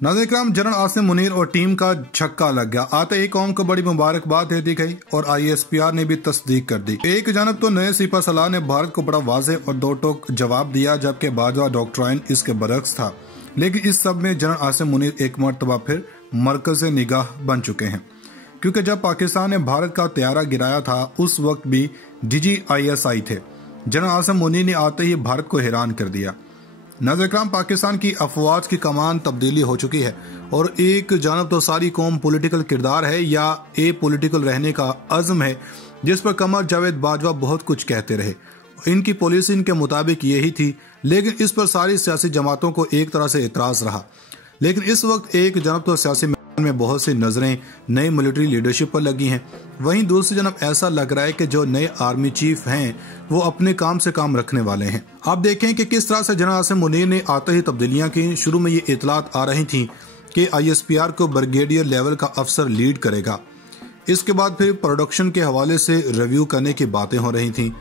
नाज़रीन इकराम, जनरल आसिम मुनीर और टीम का छक्का लग गया। आते ही कौम को बड़ी मुबारकबाद दे दी गई और ISPR ने भी तस्दीक कर दी। एक जानब तो नए सिपा सलाह ने भारत को बड़ा वाज़ेह और दो टोक जवाब दिया, जबकि बाजवा डॉक्ट्राइन इसके बरक्स था। लेकिन इस सब में जनरल आसिम मुनीर एक मरतबा फिर मरकज़ निगाह बन चुके हैं, क्योंकि जब पाकिस्तान ने भारत का तैयारा गिराया था उस वक्त भी DGISI थे। जनरल आसिम मुनीर ने आते ही भारत को हैरान कर दिया। नाज़रीन इकराम, पाकिस्तान की अफवाज की कमान तब्दीली हो चुकी है और एक जानब तो सारी कौम पॉलिटिकल किरदार है या ए पॉलिटिकल रहने का अज़्म है, जिस पर कमर जावेद बाजवा बहुत कुछ कहते रहे। इनकी पॉलिसी इनके मुताबिक यही थी, लेकिन इस पर सारी सियासी जमातों को एक तरह से एतराज़ रहा। लेकिन इस वक्त एक जानब तो सियासी में बहुत सी नजरें नई मिलिट्री लीडरशिप पर लगी हैं, वहीं दूसरी जानब ऐसा लग रहा है कि जो नए आर्मी चीफ हैं वो अपने काम से काम रखने वाले हैं। आप देखें कि किस तरह से जनरल आसिम मुनीर ने आते ही तब्दीलियां की। शुरू में ये इतलात आ रही थी कि ISPR को ब्रिगेडियर लेवल का अफसर लीड करेगा। इसके बाद फिर प्रोडक्शन के हवाले से रिव्यू करने की बातें हो रही थी।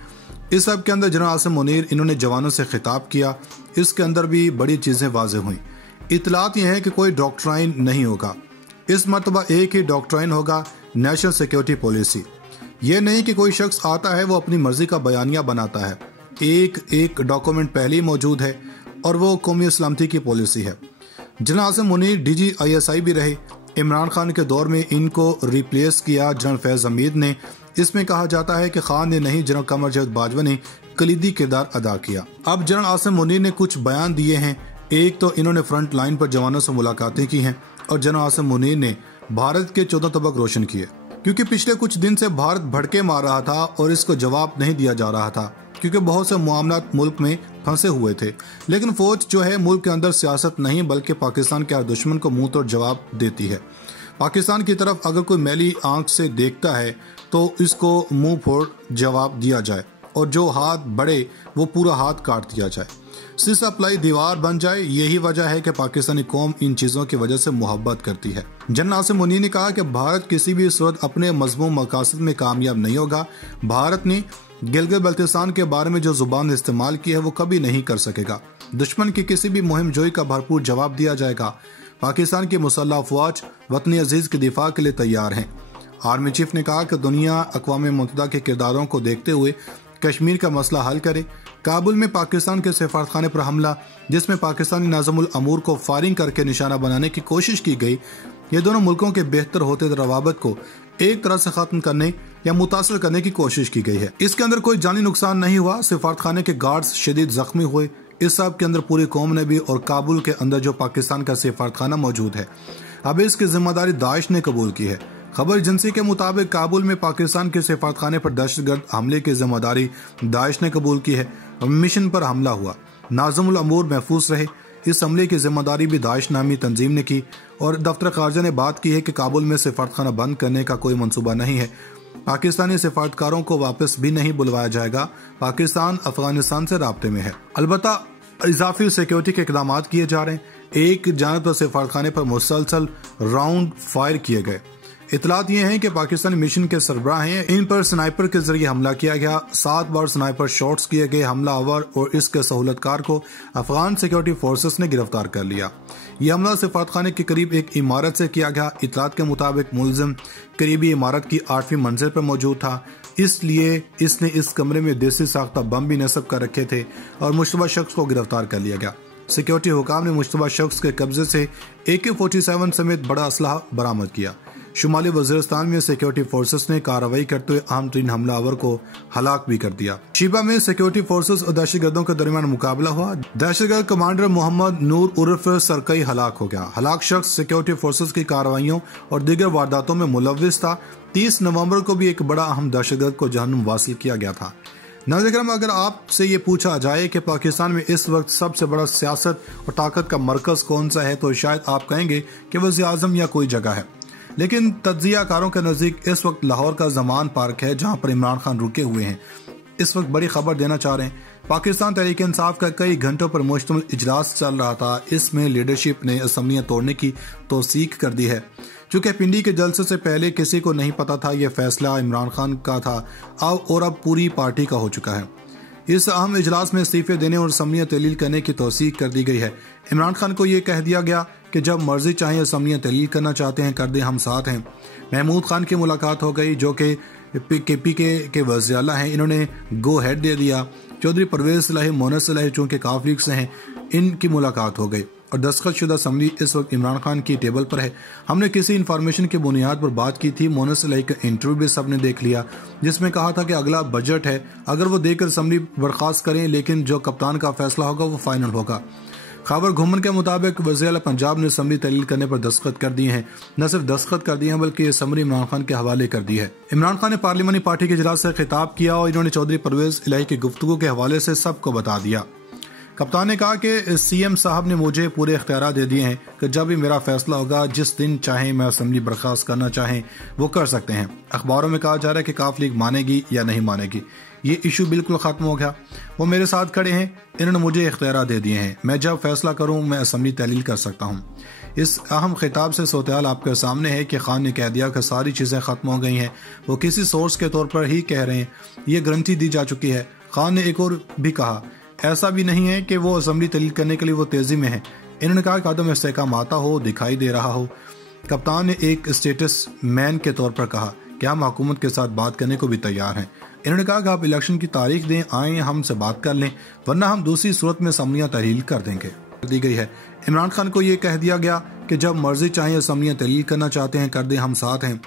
इस सब के अंदर जनरल आसिम मुनीर इन्होंने जवानों से खिताब किया। इसके अंदर भी बड़ी चीजें वाज़ेह हुई। इतलात यह है कि कोई डॉक्ट्राइन नहीं होगा, इस मरतबा एक ही डॉक्ट्राइन होगा, नेशनल सिक्योरिटी पॉलिसी। ये नहीं कि कोई शख्स आता है वो अपनी मर्जी का बयानिया बनाता है। एक डॉक्यूमेंट पहले ही मौजूद है और वो कौमी सलामती की पॉलिसी है। जनरल आसिम मुनीर DGISI भी रहे। इमरान खान के दौर में इनको रिप्लेस किया जनरल फैज हमीद ने। इसमें कहा जाता है कि खान ने नहीं, जनरल कमर जावेद बाजवा ने कलीदी किरदार अदा किया। अब जनरल आसिम मुनीर ने कुछ बयान दिए हैं। एक तो इन्होंने फ्रंट लाइन पर जवानों से मुलाकातें की हैं और जनरल आसिम मुनीर ने भारत के 14 तबक रोशन किए, क्योंकि पिछले कुछ दिन से भारत भड़के मार रहा था और इसको जवाब नहीं दिया जा रहा था, क्योंकि बहुत से मामलात मुल्क में फंसे हुए थे। लेकिन फौज जो है मुल्क के अंदर सियासत नहीं बल्कि पाकिस्तान के हर दुश्मन को मुंह तोड़ जवाब देती है। पाकिस्तान की तरफ अगर कोई मैली आंख से देखता है तो इसको मुंह फोड़ जवाब दिया जाए और जो हाथ बढ़े वो पूरा हाथ काट दिया जाए, सिस अप्लाई दीवार बन जाए। यही वजह है कि पाकिस्तानी कौम इन चीजों की वजह से मोहब्बत करती है। जनरल आसिम मुनीर ने कहा कि भारत किसी भी सूरत अपने मजमूम मकासद में कामयाब नहीं होगा। भारत ने गिलगित बल्तिस्तान के बारे में जो जुबान इस्तेमाल की है वो कभी नहीं कर सकेगा। दुश्मन की किसी भी मुहिम जोई का भरपूर जवाब दिया जाएगा। पाकिस्तान की मुसल्लह अफवाज वतन अजीज के दिफा के लिए तैयार हैं। आर्मी चीफ ने कहा कि दुनिया अक़वाम मुत्तहिदा के किरदारों को देखते हुए कश्मीर का मसला हल करे। काबुल में पाकिस्तान के सफारतखाने पर हमला, जिसमें पाकिस्तानी नाज़िमुल अमूर को फायरिंग करके निशाना बनाने की कोशिश की गई, ये दोनों मुल्कों के बेहतर होते रवाबत को एक तरह से खत्म करने या मुतासर करने की कोशिश की गई है। इसके अंदर कोई जानी नुकसान नहीं हुआ। सफारतखाने के गार्ड्स शदीद जख्मी हुए। इस सब के अंदर पूरी कौम ने भी और काबुल के अंदर जो पाकिस्तान का सफारतखाना मौजूद है, अब इसकी जिम्मेदारी दाइश ने कबूल की है। खबर एजेंसी के मुताबिक काबुल में पाकिस्तान के सफारतखाने पर दहशतगर्द हमले की जिम्मेदारी दाइश ने कबूल की है और मिशन पर हमला हुआ। नाज़िमुल अमूर महफूज रहे। इस हमले की जिम्मेदारी भी दाइश नामी तंजीम ने की और दफ्तर खारजा ने बात की है कि काबुल में सफारतखाना बंद करने का कोई मंसूबा नहीं है। पाकिस्तानी सफारतकारों को वापस भी नहीं बुलवाया जाएगा। पाकिस्तान अफगानिस्तान से राब्ते में है। अलबत्ता इजाफी सिक्योरिटी के इकदाम किए जा रहे हैं। एक जानब तो सफारतखाने पर मुसलसल राउंड फायर किए गए। इतलात ये हैं कि पाकिस्तानी मिशन के सरबराह हैं, इन पर स्नाइपर के जरिए हमला किया गया। 7 बार स्नाइपर शॉट्स किए गए। हमलावर और इसके सहूलतकार को अफगान सिक्योरिटी फोर्सेस ने गिरफ्तार कर लिया। यह हमला सफारतखाने के करीब एक इमारत से किया गया। इतलात के मुताबिक मुलजिम करीबी इमारत की 8वीं मंजिल पर मौजूद था, इसलिए इसने इस कमरे में देसी साख्ता बम भी नस्ब कर रखे थे और मुश्तबा शख्स को गिरफ्तार कर लिया गया। सिक्योरिटी हुकाम ने मुश्तबा शख्स के कब्जे से AK-47 समेत बड़ा असलहा बरामद किया। शुमाली वजीरिस्तान में सिक्योरिटी फोर्सेस ने कार्रवाई करते हुए अहम तरीन हमलावर को हलाक भी कर दिया। शिबा में सिक्योरिटी फोर्सेस और दहशतगर्दों के दरमियान मुकाबला हुआ। दहशतगर्द कमांडर मोहम्मद नूर उर्फ सरकई हलाक हो गया। हलाक शख्स सिक्योरिटी फोर्सेस की कार्रवाइयों और दीगर वारदातों में मुलव्विस था। 30 नवंबर को भी एक बड़ा अहम दहशतगर्द को जहन्नुम वासिल किया गया था। नाज़रीन, अगर आपसे ये पूछा जाए कि पाकिस्तान में इस वक्त सबसे बड़ा सियासत और ताकत का मरकज कौन सा है, तो शायद आप कहेंगे कि वज़ीर आज़म या कोई जगह है। लेकिन तज्जियाकारों के नजदीक इस वक्त लाहौर का जमान पार्क है, जहां पर इमरान खान रुके हुए हैं। इस वक्त बड़ी खबर देना चाह रहे हैं। पाकिस्तान तहरीक इंसाफ का कई घंटों पर मुश्तमिल इजलास चल रहा था। इसमें लीडरशिप ने असम्बलियां तोड़ने की तौसीक कर दी है। चूंकि पिंडी के जलसे से पहले किसी को नहीं पता था यह फैसला इमरान खान का था अब पूरी पार्टी का हो चुका है। इस अहम इजलास में इस्तीफे देने और असम्बलियां तहलील करने की तौसीक कर दी गई है। इमरान खान को यह कह दिया गया कि जब मर्जी चाहे असम्बलियाँ तहलील करना चाहते हैं कर दें, हम साथ हैं। महमूद खान की मुलाकात हो गई जो कि KPK के वज़ीर आला हैं, इन्होंने गो हेड दे दिया। चौधरी परवेज सलाही, मोहम्मद सलाही चूँकि काफ लीग से हैं, इनकी मुलाकात हो गई और दस्तखत शुदा असम्बली इस वक्त इमरान खान की टेबल पर है। हमने किसी इन्फॉर्मेशन की बुनियाद पर बात की थी। मोहम्मद सलाही का इंटरव्यू भी सबने देख लिया जिसमें कहा था कि अगला बजट है, अगर वो देकर असम्बली बर्खास्त करें, लेकिन जो कप्तान का फैसला होगा वो फाइनल होगा। खबर घुमन के मुताबिक वज़ीर आला पंजाब ने असम्बली तहलील करने पर दस्तखत कर दिए हैं। न सिर्फ दस्तखत कर दिए हैं बल्कि ये समरी इमरान खान के हवाले कर दी है। इमरान खान ने पार्लिमानी पार्टी के इजलास से खिताब किया और इन्होंने चौधरी परवेज इलाही की गुफ्तगू के हवाले से सबको बता दिया। कप्तान ने कहा कि CM साहब ने मुझे पूरे इख्तियार दे दिए हैं कि जब भी मेरा फैसला होगा, जिस दिन चाहें मैं असम्बली बर्खास्त करना चाहें वो कर सकते हैं। अखबारों में कहा जा रहा है कि काफ लीग मानेगी या नहीं मानेगी, ये इशू बिल्कुल ख़त्म हो गया। वो मेरे साथ खड़े हैं, इन्होंने मुझे इख्तियार दे दिए हैं, मैं जब फैसला करूँ मैं असम्बली तहलील कर सकता हूँ। इस अहम खिताब से सोत्याल आपके सामने है कि खान ने कह दिया कि सारी चीज़ें ख़त्म हो गई हैं। वो किसी सोर्स के तौर पर ही कह रहे हैं, ये गारंटी दी जा चुकी है। खान ने एक और भी कहा, ऐसा भी नहीं है कि वो असम्बली तहलील करने के लिए वो तेजी में है। इन्होंने कहा कि आदम इस्तेहकाम आता हो, दिखाई दे रहा हो। कप्तान ने एक स्टेटस मैन के तौर पर कहा कि हम हुकूमत के साथ बात करने को भी तैयार हैं। इन्होंने कहा कि आप इलेक्शन की तारीख दें, आए हमसे बात कर लें, वरना हम दूसरी सूरत में असम्बलियाँ तहलील कर देंगे। दी गई है। इमरान खान को ये कह दिया गया कि जब मर्जी चाहे असम्बलियाँ तहलील करना चाहते हैं कर दें, हम साथ हैं।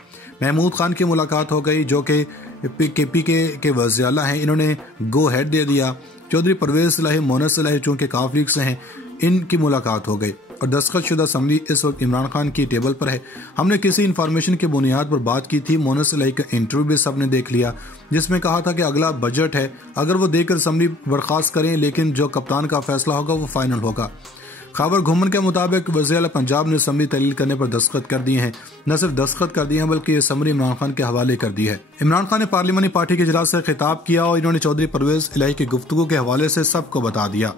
महमूद खान की मुलाकात हो गई जो कि KPK के वज़ीर आला हैं, इन्होंने गो हेड दे दिया। चौधरी परवेज सलाही, मोहम्मद सलाही चूँकि काफ लीग से हैं, इनकी मुलाकात हो गई और दस्तखत शुदा असम्बली इस वक्त इमरान खान की टेबल पर है। हमने किसी इन्फॉर्मेशन की बुनियाद पर बात की थी। मोहम्मद सलाही का इंटरव्यू भी सबने देख लिया जिसमें कहा था कि अगला बजट है, अगर वो देकर असम्बली बर्खास्त करें, लेकिन जो कप्तान का फैसला होगा वो फाइनल होगा। खबर घुमन के मुताबिक वज़ीर आला पंजाब ने असम्बली तहलील करने पर दस्तखत कर दिए हैं। न सिर्फ दस्तखत कर दिए हैं बल्कि ये समरी इमरान खान के हवाले कर दी है। इमरान खान ने पार्लिमानी पार्टी के इजलास से खिताब किया और इन्होंने चौधरी परवेज इलाही की गुफ्तगू के हवाले से सबको बता दिया।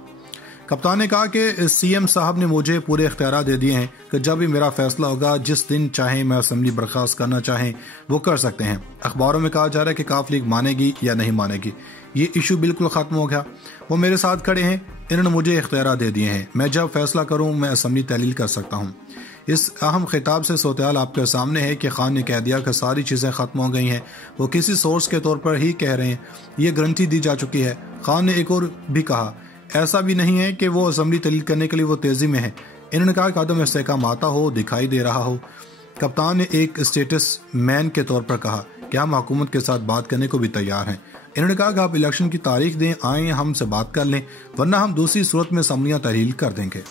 कप्तान ने कहा कि CM साहब ने मुझे पूरे इख्तियार दे दिए हैं कि जब भी मेरा फैसला होगा, जिस दिन चाहें मैं असम्बली बर्खास्त करना चाहें वो कर सकते हैं। अखबारों में कहा जा रहा है कि काफ लीग मानेगी या नहीं मानेगी, ये इशू बिल्कुल ख़त्म हो गया। वो मेरे साथ खड़े हैं, इन्होंने मुझे इख्तियार दे दिए हैं, मैं जब फैसला करूँ मैं असम्बली तहलील कर सकता हूँ। इस अहम खिताब से सोत्याल आपके सामने है कि खान ने कह दिया कि सारी चीज़ें ख़त्म हो गई हैं। वो किसी सोर्स के तौर पर ही कह रहे हैं, ये गारंटी दी जा चुकी है। खान ने एक और भी कहा, ऐसा भी नहीं है कि वो असम्बली तहलील करने के लिए वो तेजी में है। इन्होंने कहा कि आदम इस्तेहकाम आता हो, दिखाई दे रहा हो। कप्तान ने एक स्टेटस मैन के तौर पर कहा कि हम हुकूमत के साथ बात करने को भी तैयार हैं। इन्होंने कहा कि आप इलेक्शन की तारीख दें, आए हमसे बात कर लें, वरना हम दूसरी सूरत में असम्बलियाँ तहलील कर देंगे।